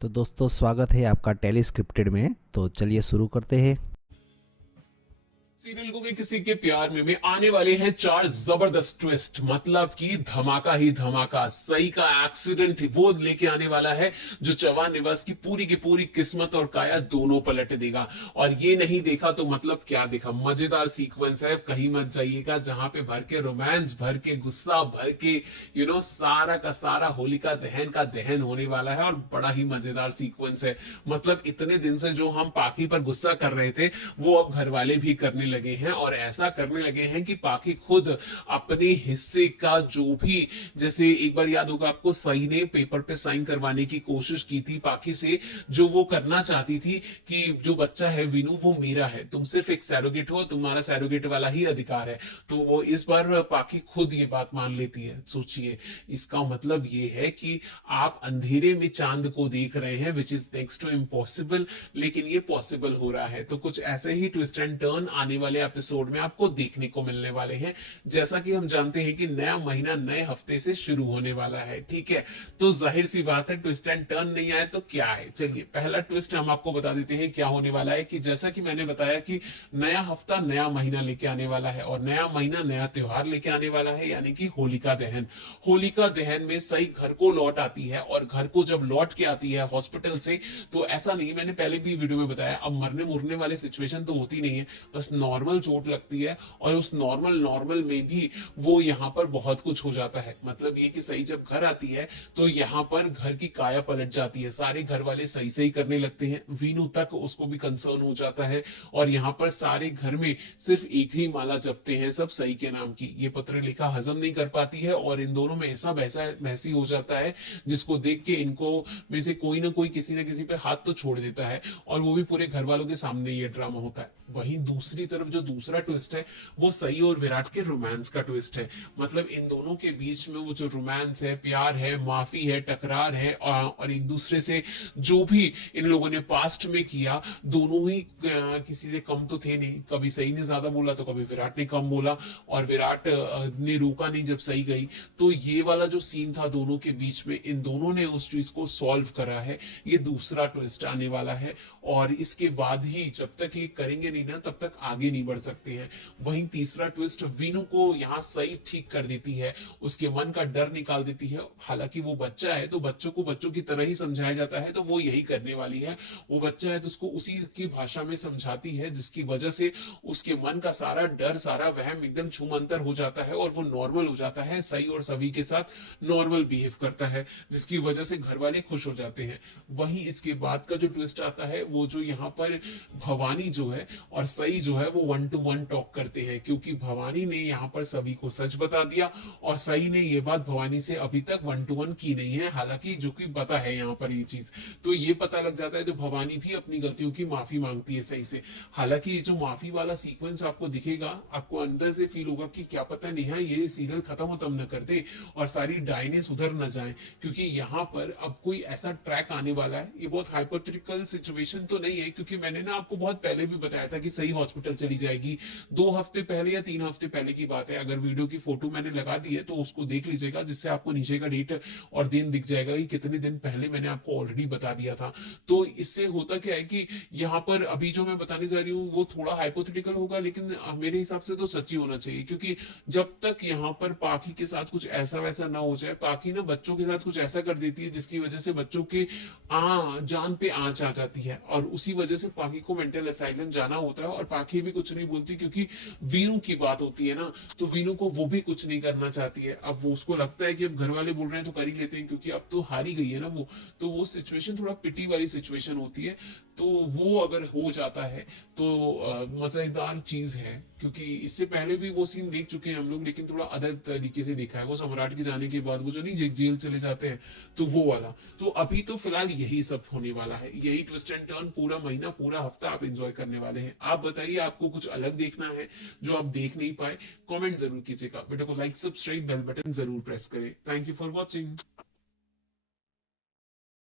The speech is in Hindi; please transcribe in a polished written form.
तो दोस्तों स्वागत है आपका टेली स्क्रिप्टेड में। तो चलिए शुरू करते हैं। सीरियल को भी किसी के प्यार में आने वाले हैं चार जबरदस्त ट्विस्ट, मतलब कि धमाका ही धमाका। सही का एक्सीडेंट वो लेके आने वाला है जो चौहान निवास की पूरी किस्मत और काया दोनों पलट देगा। और ये नहीं देखा तो मतलब क्या देखा, मजेदार सीक्वेंस है, कहीं मत जाइएगा, जहां पे भर के रोमांस, भर के गुस्सा, भर के सारा का सारा होलिका दहन का दहन होने वाला है। और बड़ा ही मजेदार सीक्वेंस है। मतलब इतने दिन से जो हम पाखी पर गुस्सा कर रहे थे वो अब घर वाले भी करने लगे हैं, और ऐसा करने लगे हैं कि पाखी खुद अपने हिस्से का जो भी, जैसे एक बार याद होगा आपको, सही ने पेपर पे साइन करवाने की कोशिश की थी पाखी से, जो वो करना चाहती थी कि जो बच्चा है वीनू वो मेरा है, तुम सिर्फ एक सैरोगेट हो, तुम्हारा सैरोगेट वाला ही अधिकार है। तो वो इस बार पाखी खुद ये बात मान लेती है। सोचिए, इसका मतलब ये है कि आप अंधेरे में चांद को देख रहे हैं, which is next to impossible, लेकिन ये पॉसिबल हो रहा है। तो कुछ ऐसे ही ट्विस्ट एंड टर्न आने वाले एपिसोड में आपको देखने को मिलने वाले हैं। जैसा कि हम जानते हैं कि नया महीना नए हफ्ते से शुरू होने वाला है, ठीक है। तो जाहिर सी बात है, ट्विस्ट एंड टर्न नहीं आए तो क्या है। चलिए पहला ट्विस्ट हम आपको बता देते हैं क्या होने वाला है। कि जैसा कि मैंने बताया कि नया हफ्ता नया महीना लेके आने वाला है, और नया महीना नया त्योहार लेके आने वाला है, यानी कि होलिका दहन। होलिका दहन में सही घर को लौट आती है, और घर को जब लौट के आती है हॉस्पिटल से, तो ऐसा नहीं, मैंने पहले भी वीडियो में बताया, अब मरने मुरने वाली सिचुएशन तो होती नहीं है, बस नॉर्मल चोट लगती है। और उस नॉर्मल नॉर्मल में भी वो यहाँ पर बहुत कुछ हो जाता है। मतलब ये कि सही जब घर आती है तो यहाँ पर घर की काया पलट जाती है, सारे घर वाले सही सही करने लगते हैं, वीनू तक उसको भी कंसर्न हो जाता है। और यहाँ पर सारे घर में सिर्फ एक ही माला जपते हैं सब सही के नाम की। ये पत्र लेखा हजम नहीं कर पाती है, और इन दोनों में ऐसा वैसा बहसी हो जाता है जिसको देख के इनको में से कोई ना कोई किसी न किसी पे हाथ तो छोड़ देता है, और वो भी पूरे घर वालों के सामने ये ड्रामा होता है। वहीं दूसरी तरफ जो दूसरा ट्विस्ट है वो सई और विराट के रोमांस का ट्विस्ट है। मतलब इन दोनों के बीच में वो जो रोमांस है, प्यार है, माफी है, टकरार है, और एक दूसरे से जो भी इन लोगों ने पास्ट में किया, दोनों ही किसी से कम तो थे नहीं। कभी सई ने ज्यादा बोला तो कभी विराट ने कम बोला, और विराट ने रोका नहीं जब सई गई। तो ये वाला जो सीन था दोनों के बीच में, इन दोनों ने उस चीज को सॉल्व करा है। ये दूसरा ट्विस्ट आने वाला है, और इसके बाद ही जब तक ये करेंगे नहीं ना तब तक आगे नहीं बढ़ सकते हैं। वहीं तीसरा ट्विस्ट, वीनू को यहाँ सही ठीक कर देती है, उसके मन का डर निकाल देती है। हालांकि वो बच्चा है तो बच्चों को बच्चों की तरह ही समझाया जाता है, तो वो यही करने वाली है। वो बच्चा है तो उसको उसी की भाषा में समझाती है, जिसकी वजह से उसके मन का सारा डर, सारा वहम एकदम छूमंतर हो जाता है, और वो नॉर्मल हो जाता है, सही और सभी के साथ नॉर्मल बिहेव करता है, जिसकी वजह से घर वाले खुश हो जाते हैं। वहीं इसके बाद का जो ट्विस्ट आता है वो जो यहाँ पर भवानी जो है और सई जो है वो 1-to-1 टॉक करते हैं, क्योंकि भवानी ने यहाँ पर सभी को सच बता दिया, और सई ने ये बात भवानी से अभी तक 1-to-1 की नहीं है, हालांकि जो कि पता है यहाँ पर ये चीज। तो ये पता लग जाता है तो भवानी भी अपनी गलतियों की माफी मांगती है सही से। हालांकि ये जो माफी वाला सीक्वेंस आपको दिखेगा, आपको अंदर से फील होगा कि क्या पता नेहा ये सीरियल खत्म खत्म न कर दे और सारी डायने सुधर न जाए, क्योंकि यहाँ पर अब कोई ऐसा ट्रैक आने वाला है। ये बहुत हाइपोथेटिकल सिचुएशन तो नहीं है, क्योंकि मैंने ना आपको बहुत पहले भी बताया था कि सही हॉस्पिटल चली जाएगी। 2 हफ्ते पहले या 3 हफ्ते पहले की बात है। अगर वीडियो की फोटो मैंने लगा दी है तो उसको देख लीजिएगा, जिससे आपको नीचे का डेट और दिन दिख जाएगा कि कितने दिन पहले मैंने आपको ऑलरेडी बता दिया था। तो इससे होता क्या है कि यहाँ पर अभी जो मैं बताने जा रही हूँ वो थोड़ा हाइपोथेटिकल होगा, लेकिन मेरे हिसाब से तो सच्ची होना चाहिए। क्योंकि जब तक यहाँ पर पाखी के साथ कुछ ऐसा वैसा ना हो जाए, पाखी ना बच्चों के साथ कुछ ऐसा कर देती है जिसकी वजह से बच्चों के जान पे आंच आ जाती है, और उसी वजह से पाखी को मेंटल असाइलम जाना होता है। और पाखी भी कुछ नहीं बोलती, क्योंकि वीनू की बात होती है ना, तो वीनू को वो भी कुछ नहीं करना चाहती है। अब वो उसको लगता है कि अब घर वाले बोल रहे हैं तो कर ही लेते हैं, क्योंकि अब तो हारी गई है ना वो। तो वो सिचुएशन थोड़ा पिटी वाली सिचुएशन होती है। तो वो अगर हो जाता है तो मजेदार चीज है, क्योंकि इससे पहले भी वो सीन देख चुके हैं हम लोग, लेकिन थोड़ा अलग तरीके से देखा है। वो सम्राट के जाने के बाद वो जो नहीं जेल चले जाते हैं, तो वो वाला। तो अभी तो फिलहाल यही सब होने वाला है, यही ट्विस्ट एंड टर्न पूरा महीना पूरा हफ्ता आप एंजॉय करने वाले हैं। आप बताइए, आपको कुछ अलग देखना है जो आप देख नहीं पाए? कमेंट जरूर कीजिएगा। वीडियो को लाइक, सब्सक्राइब, बेल बटन जरूर प्रेस करें। Thank you for watching.